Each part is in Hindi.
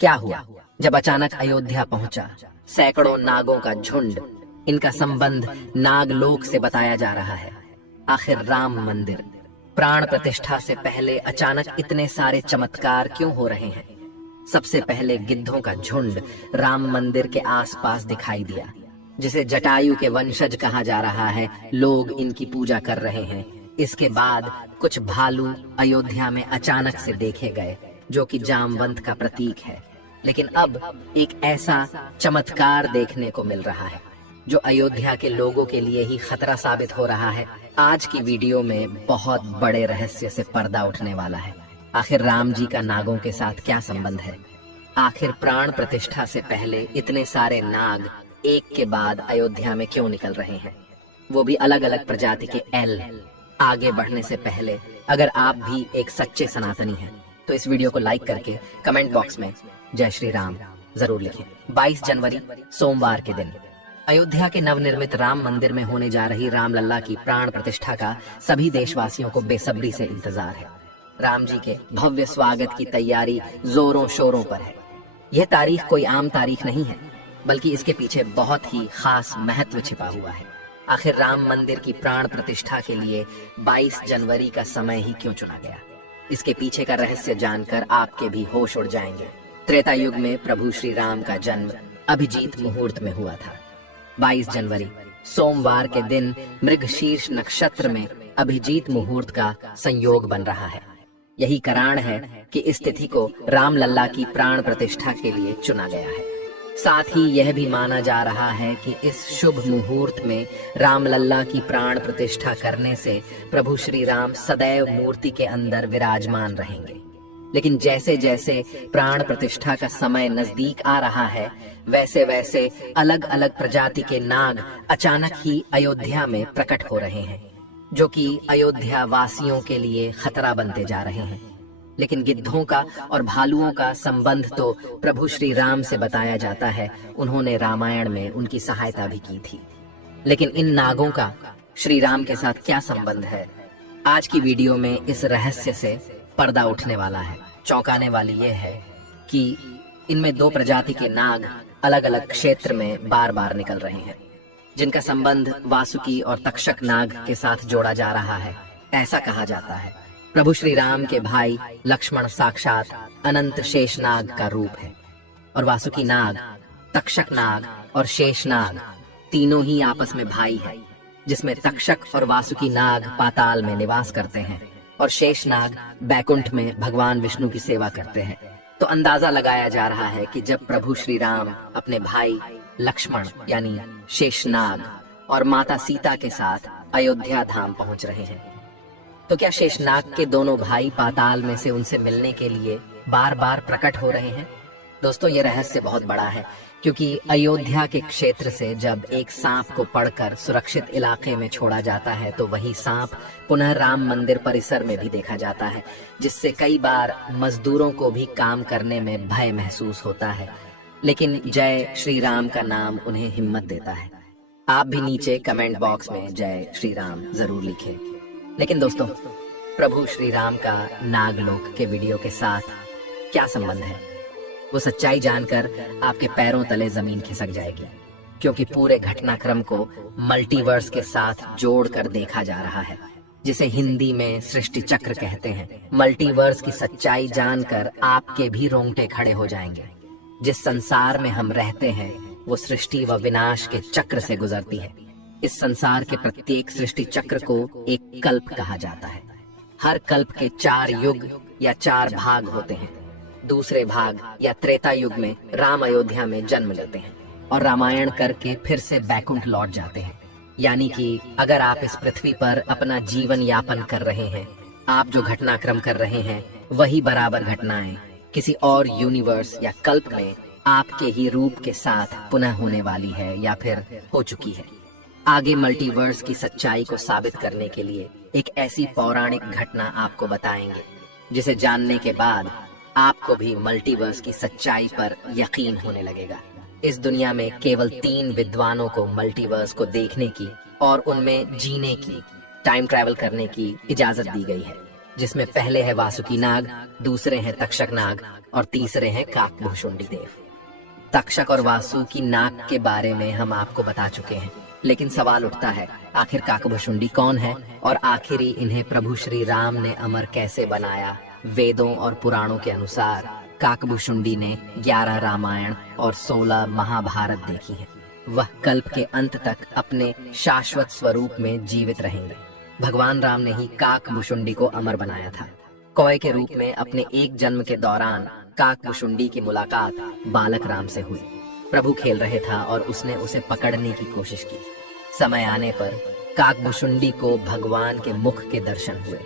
क्या हुआ जब अचानक अयोध्या पहुंचा? सैकड़ों नागों का झुंड। इनका संबंध नागलोक से बताया जा रहा है। आखिर राम मंदिर प्राण प्रतिष्ठा से पहले अचानक इतने सारे चमत्कार क्यों हो रहे हैं? सबसे पहले गिद्धों का झुंड राम मंदिर के आसपास दिखाई दिया, जिसे जटायु के वंशज कहा जा रहा है। लोग इनकी पूजा कर रहे हैं। इसके बाद कुछ भालू अयोध्या में अचानक से देखे गए, जो कि जामवंत का प्रतीक है। लेकिन अब एक ऐसा चमत्कार देखने को मिल रहा है जो अयोध्या के लोगों के लिए ही खतरा साबित हो रहा है। आज की वीडियो में बहुत बड़े रहस्य से पर्दा उठने वाला है। आखिर राम जी का नागों के साथ क्या संबंध है? आखिर प्राण प्रतिष्ठा से पहले इतने सारे नाग एक के बाद अयोध्या में क्यों निकल रहे हैं, वो भी अलग अलग प्रजाति के एल। आगे बढ़ने से पहले अगर आप भी एक सच्चे सनातनी हैं तो इस वीडियो को लाइक करके कमेंट बॉक्स में जय श्री राम जरूर लिखें। 22 जनवरी सोमवार के दिन अयोध्या के नवनिर्मित राम मंदिर में होने जा रही रामलला की प्राण प्रतिष्ठा का सभी देशवासियों को बेसब्री से इंतजार है। राम जी के भव्य स्वागत की तैयारी जोरों शोरों पर है। यह तारीख कोई आम तारीख नहीं है, बल्कि इसके पीछे बहुत ही खास महत्व छिपा हुआ है। आखिर राम मंदिर की प्राण प्रतिष्ठा के लिए 22 जनवरी का समय ही क्यों चुना गया? इसके पीछे का रहस्य जानकर आपके भी होश उड़ जाएंगे। त्रेता युग में प्रभु श्री राम का जन्म अभिजीत मुहूर्त में हुआ था। 22 जनवरी सोमवार के दिन मृगशीर्ष नक्षत्र में अभिजीत मुहूर्त का संयोग बन रहा है। यही कारण है कि इस तिथि को रामलला की प्राण प्रतिष्ठा के लिए चुना गया है। साथ ही यह भी माना जा रहा है कि इस शुभ मुहूर्त में रामलला की प्राण प्रतिष्ठा करने से प्रभु श्री राम सदैव मूर्ति के अंदर विराजमान रहेंगे। लेकिन जैसे जैसे प्राण प्रतिष्ठा का समय नजदीक आ रहा है, वैसे वैसे अलग अलग प्रजाति के नाग अचानक ही अयोध्या में प्रकट हो रहे हैं, जो कि अयोध्या वासियों के लिए खतरा बनते जा रहे हैं। लेकिन गिद्धों का और भालुओं का संबंध तो प्रभु श्री राम से बताया जाता है। उन्होंने रामायण में उनकी सहायता भी की थी। लेकिन इन नागों का श्री राम के साथ क्या संबंध है? आज की वीडियो में इस रहस्य से पर्दा उठने वाला है। चौंकाने वाली यह है कि इनमें दो प्रजाति के नाग अलग अलग क्षेत्र में बार बार निकल रहे हैं, जिनका संबंध वासुकी और तक्षक नाग के साथ जोड़ा जा रहा है। ऐसा कहा जाता है प्रभु श्री राम के भाई लक्ष्मण साक्षात अनंत शेषनाग का रूप है, और वासुकी नाग, तक्षक नाग और शेषनाग तीनों ही आपस में भाई है, जिसमें तक्षक और वासुकी नाग पाताल में निवास करते हैं और शेषनाग बैकुंठ में भगवान विष्णु की सेवा करते हैं। तो अंदाजा लगाया जा रहा है कि जब प्रभु श्री राम अपने भाई लक्ष्मण यानी शेषनाग और माता सीता के साथ अयोध्या धाम पहुंच रहे हैं, तो क्या शेषनाग के दोनों भाई पाताल में से उनसे मिलने के लिए बार बार प्रकट हो रहे हैं? दोस्तों, ये रहस्य बहुत बड़ा है, क्योंकि अयोध्या के क्षेत्र से जब एक सांप को पकड़कर सुरक्षित इलाके में छोड़ा जाता है, तो वही सांप पुनः राम मंदिर परिसर में भी देखा जाता है, जिससे कई बार मजदूरों को भी काम करने में भय महसूस होता है। लेकिन जय श्री राम का नाम उन्हें हिम्मत देता है। आप भी नीचे कमेंट बॉक्स में जय श्री राम जरूर लिखें। लेकिन दोस्तों, प्रभु श्री राम का नागलोक के वीडियो के साथ क्या संबंध है? वो सच्चाई जानकर आपके पैरों तले जमीन खिसक जाएगी, क्योंकि पूरे घटनाक्रम को मल्टीवर्स के साथ जोड़कर देखा जा रहा है, जिसे हिंदी में सृष्टि चक्र कहते हैं। मल्टीवर्स की सच्चाई जानकर आपके भी रोंगटे खड़े हो जाएंगे। जिस संसार में हम रहते हैं वो सृष्टि व विनाश के चक्र से गुजरती है। इस संसार के प्रत्येक सृष्टि चक्र को एक कल्प कहा जाता है। हर कल्प के 4 युग या 4 भाग होते हैं। दूसरे भाग या त्रेता युग में राम अयोध्या में जन्म लेते हैं और रामायण करके फिर से बैकुंठ लौट जाते हैं। यानी कि अगर आप इस पृथ्वी पर अपना जीवन यापन कर रहे हैं, आप जो घटनाक्रम कर रहे हैं वही बराबर घटनाएं किसी और यूनिवर्स या कल्प में आपके ही रूप के साथ पुनः होने वाली है या फिर हो चुकी है। आगे मल्टीवर्स की सच्चाई को साबित करने के लिए एक ऐसी पौराणिक घटना आपको बताएंगे, जिसे जानने के बाद आपको भी मल्टीवर्स की सच्चाई पर यकीन होने लगेगा। इस दुनिया में केवल 3 विद्वानों को मल्टीवर्स को देखने की और उनमें जीने की, टाइम ट्रैवल करने की इजाजत दी गई है, जिसमें पहले है वासुकी नाग, दूसरे हैं तक्षक नाग और तीसरे हैं काकभूषुंडी देव। तक्षक और वासु की नाक के बारे में हम आपको बता चुके हैं, लेकिन सवाल उठता है आखिर काकभूषुंडी कौन है और आखिरी इन्हें प्रभु श्री राम ने अमर कैसे बनाया। वेदों और पुराणों के अनुसार काकभूषुंडी ने 11 रामायण और 16 महाभारत देखी है। वह कल्प के अंत तक अपने शाश्वत स्वरूप में जीवित रहेंगे। भगवान राम ने ही काकभूषुंडी को अमर बनाया था। कौए के रूप में अपने एक जन्म के दौरान काकभूषुंडी की मुलाकात बालक राम से हुई। प्रभु खेल रहे था और उसने उसे पकड़ने की कोशिश की। समय आने पर काकभूषुंडी को भगवान के मुख के दर्शन हुए।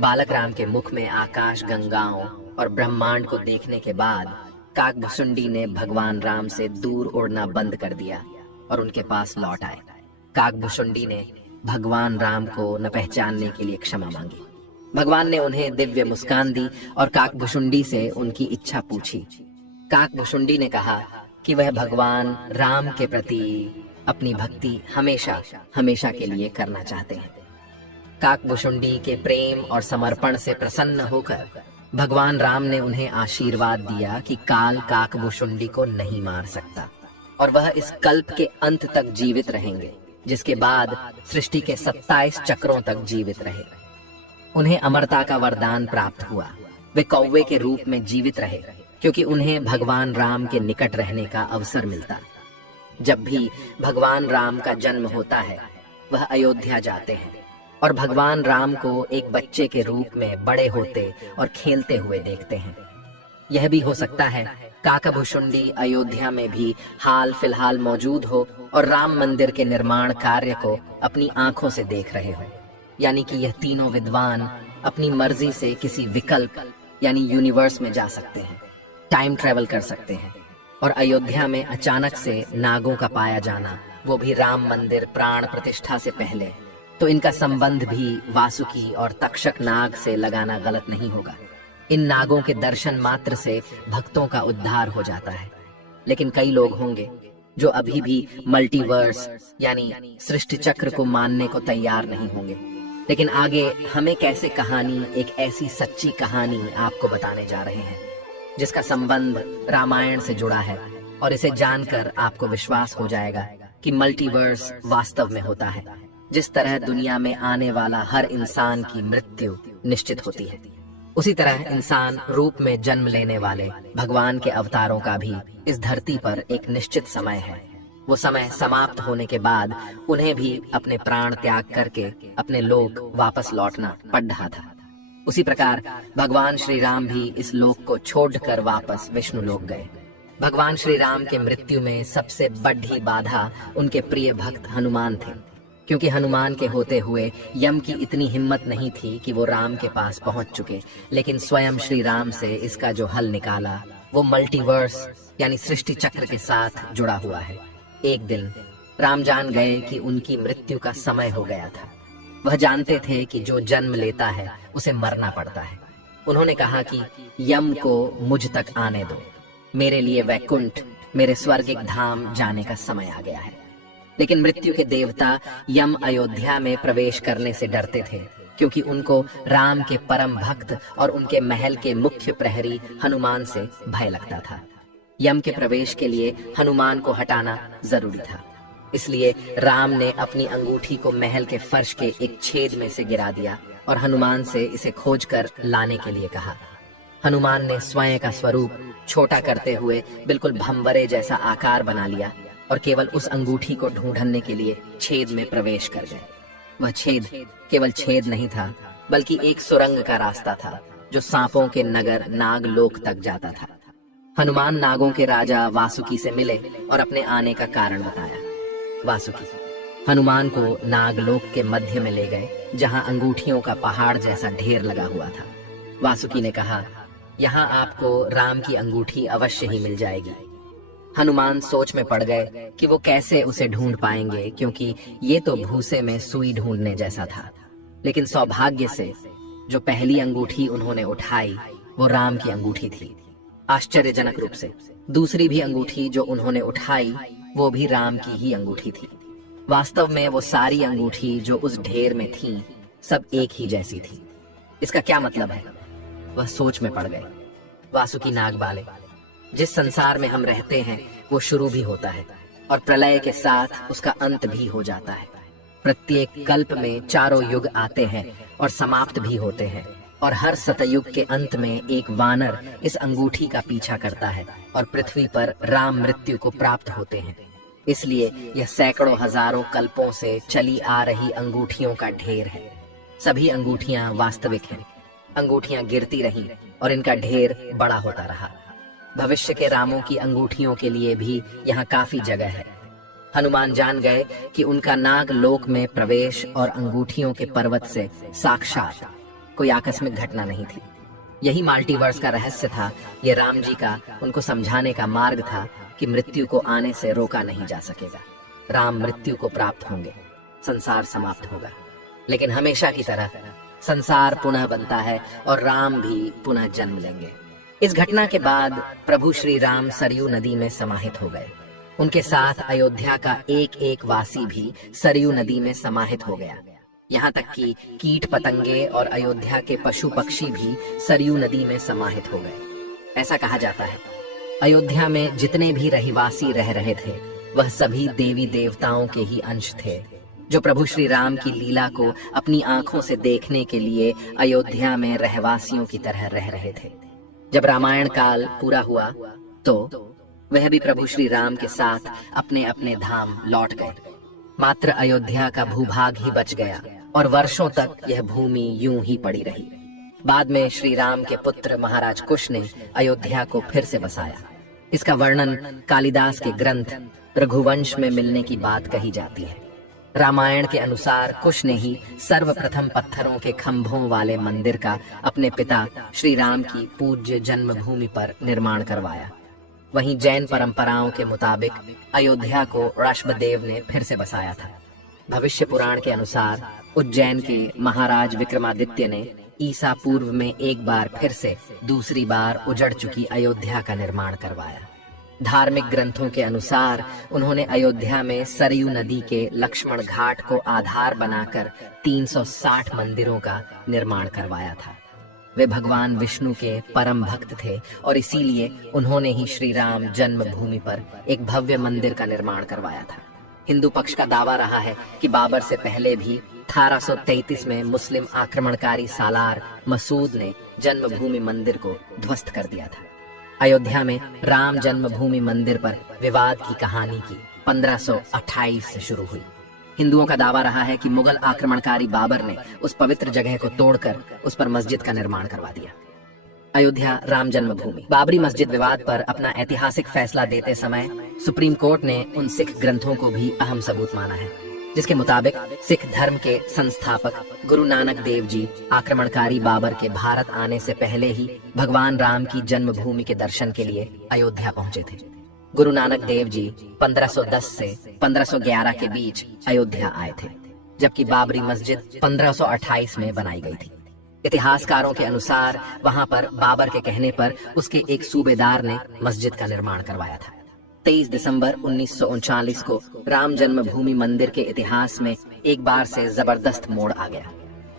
बालक राम के मुख में आकाश गंगाओं और ब्रह्मांड को देखने के बाद काकभूषुंडी ने भगवान राम से दूर उड़ना बंद कर दिया और उनके पास लौट आए। काकभूषुंडी ने भगवान राम को न पहचानने के लिए क्षमा मांगी। भगवान ने उन्हें दिव्य मुस्कान दी और काकभूषुंडी से उनकी इच्छा पूछी। काकभूषुंडी ने कहा कि वह भगवान राम के प्रति अपनी भक्ति हमेशा हमेशा के लिए करना चाहते हैं। काकभूषुंडी के प्रेम और समर्पण से प्रसन्न होकर भगवान राम ने उन्हें आशीर्वाद दिया कि काल काकभूषुंडी को नहीं मार सकता और वह इस कल्प के अंत तक जीवित रहेंगे, जिसके बाद सृष्टि के 27 चक्रों तक जीवित रहे। उन्हें अमरता का वरदान प्राप्त हुआ। वे कौवे के रूप में जीवित रहे क्योंकि उन्हें भगवान राम के निकट रहने का अवसर मिलता। जब भी भगवान राम का जन्म होता है, वह अयोध्या जाते हैं और भगवान राम को एक बच्चे के रूप में बड़े होते और खेलते हुए देखते हैं। यह भी हो सकता है काकभूषुंडी अयोध्या में भी हाल फिलहाल मौजूद हो और राम मंदिर के निर्माण कार्य को अपनी आंखों से देख रहे हो। यानी कि यह तीनों विद्वान अपनी मर्जी से किसी विकल्प यानी यूनिवर्स में जा सकते हैं, टाइम ट्रेवल कर सकते हैं। और अयोध्या में अचानक से नागों का पाया जाना, वो भी राम मंदिर प्राण प्रतिष्ठा से पहले, तो इनका संबंध भी वासुकी और तक्षक नाग से लगाना गलत नहीं होगा। इन नागों के दर्शन मात्र से भक्तों का उद्धार हो जाता है। लेकिन कई लोग होंगे जो अभी भी मल्टीवर्स यानी सृष्टि चक्र को मानने को तैयार नहीं होंगे। लेकिन आगे हम एक ऐसी कहानी, एक ऐसी सच्ची कहानी आपको बताने जा रहे हैं जिसका संबंध रामायण से जुड़ा है, और इसे जानकर आपको विश्वास हो जाएगा कि मल्टीवर्स वास्तव में होता है। जिस तरह दुनिया में आने वाला हर इंसान की मृत्यु निश्चित होती है, उसी तरह इंसान रूप में जन्म लेने वाले भगवान के अवतारों का भी इस धरती पर एक निश्चित समय है। वो समय समाप्त होने के बाद उन्हें भी अपने प्राण त्याग करके अपने लोक वापस लौटना पड़ रहा था। उसी प्रकार भगवान श्री राम भी इस लोक को छोड़कर वापस विष्णु लोक गए। भगवान श्री राम के मृत्यु में सबसे बड़ी बाधा उनके प्रिय भक्त हनुमान थे, क्योंकि हनुमान के होते हुए यम की इतनी हिम्मत नहीं थी कि वो राम के पास पहुंच चुके। लेकिन स्वयं श्री राम से इसका जो हल निकाला वो मल्टीवर्स यानी सृष्टि चक्र के साथ जुड़ा हुआ है। एक दिन राम जान गए कि उनकी मृत्यु का समय हो गया था। वह जानते थे कि जो जन्म लेता है उसे मरना पड़ता है। उन्होंने कहा कि यम को मुझ तक आने दो, मेरे लिए वैकुंठ, मेरे स्वर्गिक धाम जाने का समय आ गया है। लेकिन मृत्यु के देवता यम अयोध्या में प्रवेश करने से डरते थे, क्योंकि उनको राम के परम भक्त और उनके महल के मुख्य प्रहरी हनुमान से भय लगता था। यम के प्रवेश के लिए हनुमान को हटाना जरूरी था, इसलिए राम ने अपनी अंगूठी को महल के फर्श के एक छेद में से गिरा दिया और हनुमान से इसे खोजकर लाने के लिए कहा। हनुमान ने स्वयं का स्वरूप छोटा करते हुए बिल्कुल भंवरे जैसा आकार बना लिया और केवल उस अंगूठी को ढूंढने के लिए छेद में प्रवेश कर गए। वह छेद केवल छेद नहीं था, बल्कि एक सुरंग का रास्ता था जो सांपों के नगर नागलोक तक जाता था। हनुमान नागों के राजा वासुकी से मिले और अपने आने का कारण बताया। वासुकी हनुमान को नागलोक के मध्य में ले गए, जहां अंगूठियों का पहाड़ जैसा ढेर लगा हुआ था। वासुकी ने कहा, यहाँ आपको राम की अंगूठी अवश्य ही मिल जाएगी। हनुमान सोच में पड़ गए कि वो कैसे उसे ढूंढ पाएंगे, क्योंकि ये तो भूसे में सुई ढूंढने जैसा था। लेकिन सौभाग्य से जो पहली अंगूठी उन्होंने उठाई वो राम की अंगूठी थी। आश्चर्यजनक रूप से दूसरी भी अंगूठी जो उन्होंने उठाई वो भी राम की ही अंगूठी थी। वास्तव में वो सारी अंगूठी जो उस ढेर में थी सब एक ही जैसी थी। इसका क्या मतलब है? वह सोच में पड़ गए। वासुकी नागबाले। जिस संसार में हम रहते हैं वो शुरू भी होता है और प्रलय के साथ उसका अंत भी हो जाता है। प्रत्येक कल्प में चारों युग आते हैं और समाप्त भी होते हैं, और हर सतयुग के अंत में एक वानर इस अंगूठी का पीछा करता है और पृथ्वी पर राम मृत्यु को प्राप्त होते हैं। इसलिए यह सैकड़ों हजारों कल्पों से चली आ रही अंगूठियों का ढेर है। सभी अंगूठियां वास्तविक हैं। अंगूठियां गिरती रहीं और इनका ढेर बड़ा होता रहा। भविष्य के रामों की अंगूठियों के लिए भी यहाँ काफी जगह है। हनुमान जान गए कि उनका नाग लोक में प्रवेश और अंगूठियों के पर्वत से साक्षात कोई आकस्मिक घटना नहीं थी। यही मल्टीवर्स का रहस्य था। ये राम जी का उनको समझाने का मार्ग था कि मृत्यु को आने से रोका नहीं जा सकेगा। राम मृत्यु को प्राप्त होंगे, संसार समाप्त होगा, लेकिन हमेशा की तरह संसार पुनः बनता है और राम भी पुनः जन्म लेंगे। इस घटना के बाद प्रभु श्री राम सरयू नदी में समाहित हो गए। उनके साथ अयोध्या का एक एक वासी भी सरयू नदी में समाहित हो गया। यहाँ तक कि कीट पतंगे और अयोध्या के पशु पक्षी भी सरयू नदी में समाहित हो गए। ऐसा कहा जाता है अयोध्या में जितने भी रहिवासी रह रहे थे वह सभी देवी देवताओं के ही अंश थे, जो प्रभु श्री राम की लीला को अपनी आंखों से देखने के लिए अयोध्या में रहवासियों की तरह रह रहे थे। जब रामायण काल पूरा हुआ तो वह भी प्रभु श्री राम के साथ अपने अपने धाम लौट गए। मात्र अयोध्या का भूभाग ही बच गया और वर्षों तक यह भूमि यूं ही पड़ी रही। बाद में श्री राम के पुत्र महाराज कुश ने अयोध्या को फिर से बसाया। इसका वर्णन कालिदास के ग्रंथ रघुवंश में मिलने की बात कही जाती है। रामायण के अनुसार कुश ने ही सर्वप्रथम पत्थरों के खंभों वाले मंदिर का अपने पिता श्री राम की पूज्य जन्मभूमि पर निर्माण करवाया। वहीं जैन परंपराओं के मुताबिक अयोध्या को ऋषभदेव ने फिर से बसाया था। भविष्य पुराण के अनुसार उज्जैन के महाराज विक्रमादित्य ने ईसा पूर्व में एक बार फिर से दूसरी बार उजड़ चुकी अयोध्या का निर्माण करवाया। धार्मिक ग्रंथों के अनुसार उन्होंने अयोध्या में सरयू नदी के लक्ष्मण घाट को आधार बनाकर 360 मंदिरों का निर्माण करवाया था। वे भगवान विष्णु के परम भक्त थे और इसीलिए उन्होंने ही श्री राम जन्मभूमि पर एक भव्य मंदिर का निर्माण करवाया था। हिंदू पक्ष का दावा रहा है कि बाबर से पहले भी 1833 में मुस्लिम आक्रमणकारी सालार मसूद ने जन्मभूमि मंदिर को ध्वस्त कर दिया था। अयोध्या में राम जन्मभूमि मंदिर पर विवाद की कहानी की 1528 से शुरू हुई। हिंदुओं का दावा रहा है कि मुगल आक्रमणकारी बाबर ने उस पवित्र जगह को तोड़कर उस पर मस्जिद का निर्माण करवा दिया। अयोध्या राम जन्मभूमि। बाबरी मस्जिद विवाद पर अपना ऐतिहासिक फैसला देते समय सुप्रीम कोर्ट ने उन सिख ग्रंथों को भी अहम सबूत माना है, जिसके मुताबिक सिख धर्म के संस्थापक गुरु नानक देव जी आक्रमणकारी बाबर के भारत आने से पहले ही भगवान राम की जन्मभूमि के दर्शन के लिए अयोध्या पहुंचे थे। गुरु नानक देव जी 1510 से 1511 के बीच अयोध्या आए थे, जबकि बाबरी मस्जिद 1528 में बनाई गई थी। इतिहासकारों के अनुसार वहां पर बाबर के कहने पर उसके एक सूबेदार ने मस्जिद का निर्माण करवाया था। 23 दिसंबर 1939 को राम जन्मभूमि मंदिर के इतिहास में एक बार से जबरदस्त मोड़ आ गया।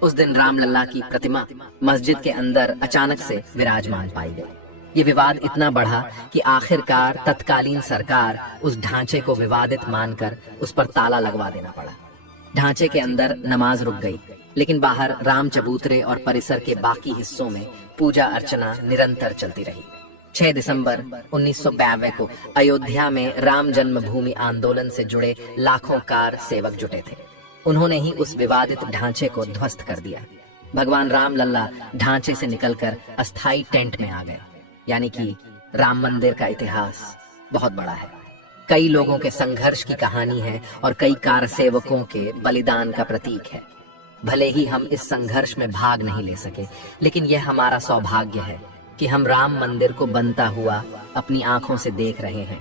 उस दिन रामलला की प्रतिमा मस्जिद के अंदर अचानक से विराजमान पाई गई। ये विवाद इतना बढ़ा कि आखिरकार तत्कालीन सरकार उस ढांचे को विवादित मानकर उस पर ताला लगवा देना पड़ा। ढांचे के अंदर नमाज रुक गई, लेकिन बाहर राम चबूतरे और परिसर के बाकी हिस्सों में पूजा अर्चना निरंतर चलती रही। 6 दिसंबर 1992 को अयोध्या में राम जन्मभूमि आंदोलन से जुड़े लाखों कार सेवक जुटे थे। उन्होंने ही उस विवादित ढांचे को ध्वस्त कर दिया। भगवान राम लल्ला ढांचे से निकलकर अस्थाई टेंट में आ गए। यानी कि राम मंदिर का इतिहास बहुत बड़ा है। कई लोगों के संघर्ष की कहानी है और कई कार सेवकों के बलिदान का प्रतीक है। भले ही हम इस संघर्ष में भाग नहीं ले सके, लेकिन यह हमारा सौभाग्य है कि हम राम मंदिर को बनता हुआ अपनी आंखों से देख रहे हैं।